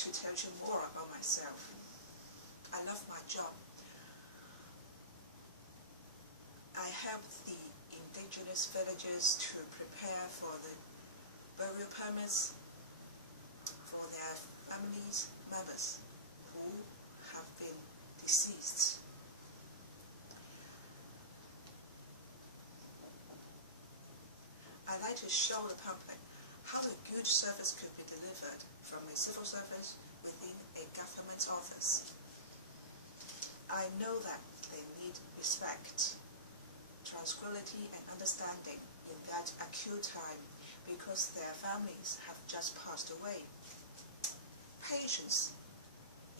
to tell you more about myself. I love my job. I help the indigenous villagers to prepare for the burial permits for their families members who have been deceased. I like to show the public how a good service could be delivered from a civil service within a government office. I know that they need respect, tranquility and understanding in that acute time because their families have just passed away. Patience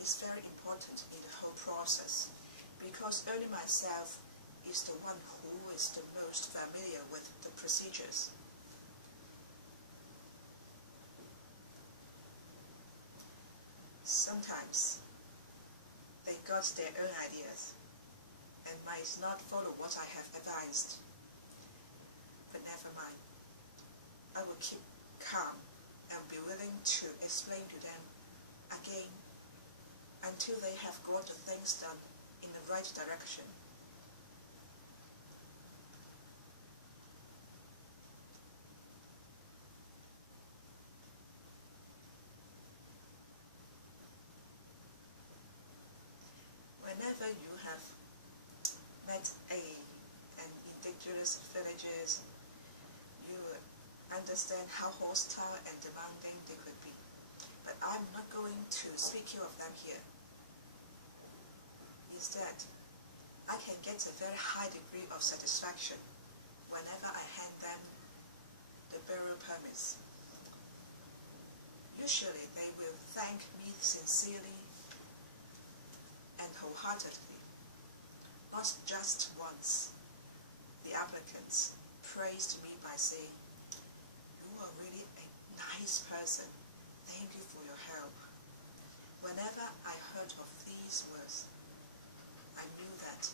is very important in the whole process because only myself is the one who is the most familiar with the procedures. Sometimes they got their own ideas and might not follow what I have advised. But never mind. I will keep calm and be willing to explain to them again until they have got the things done in the right direction. Whenever you have met an indigenous villagers, you understand how hostile and demanding they could be. But I'm not going to speak ill of them here. Instead, I can get a very high degree of satisfaction whenever I hand them the burial permits. Usually they will thank me sincerely and wholeheartedly. Not just once. The applicants praised me by saying, "You are really a nice person. Thank you for your help." Whenever I heard of these words, I knew that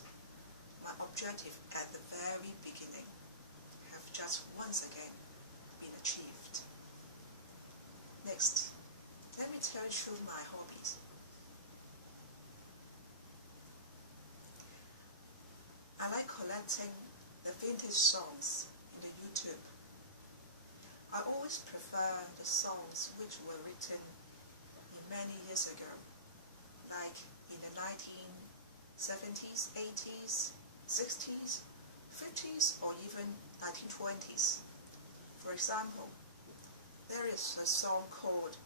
my objective at the very beginning have just once again been achieved. Next, let me tell you my hobbies. I like collecting the vintage songs in the YouTube. I always prefer the songs which were written many years ago, like in the 1970s, 80s, 60s, 50s, or even 1920s. For example, there is a song called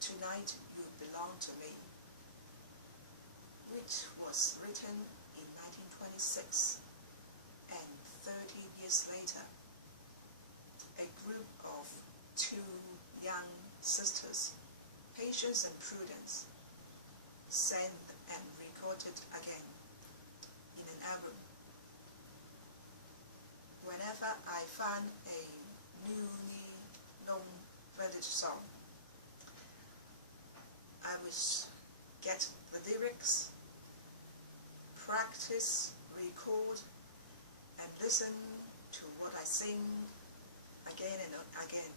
"Tonight You Belong to Me," which was written in 1926, and 30 years later, a group of two young sisters, Patience and Prudence, sang and recorded again in an album. Whenever I find a newly known village song, I will get the lyrics, practice, record, and listen to what I sing again and again.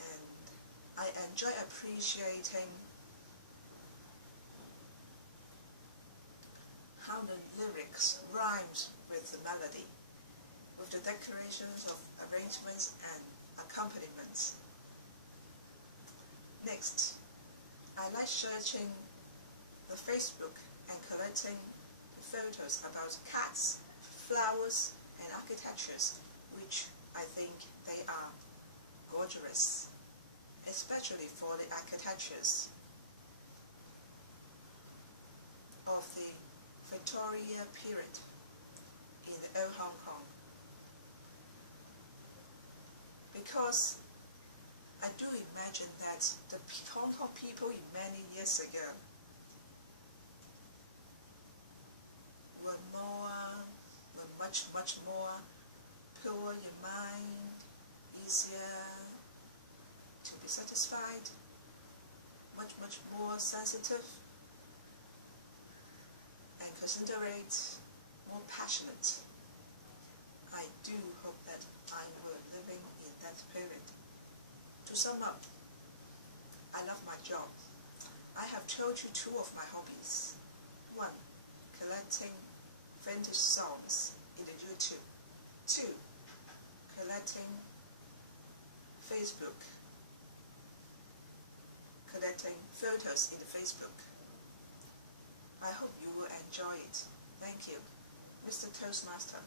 And I enjoy appreciating how the lyrics rhymes with the melody, with the decorations of arrangements and accompaniments. Next, I like searching the Facebook and collecting photos about cats, flowers, and architectures, which I think they are gorgeous, especially for the architectures of the Victoria period in old Hong Kong. Because I do imagine that the Hong Kong people in many years ago were much more pure in mind, easier to be satisfied, much more sensitive and considerate, more passionate. I do hope that I were living in that period. To sum up, I love my job. I have told you two of my hobbies. One, collecting vintage songs in the YouTube. Two, collecting photos in the Facebook. I hope you will enjoy it. Thank you, Mr. Toastmaster.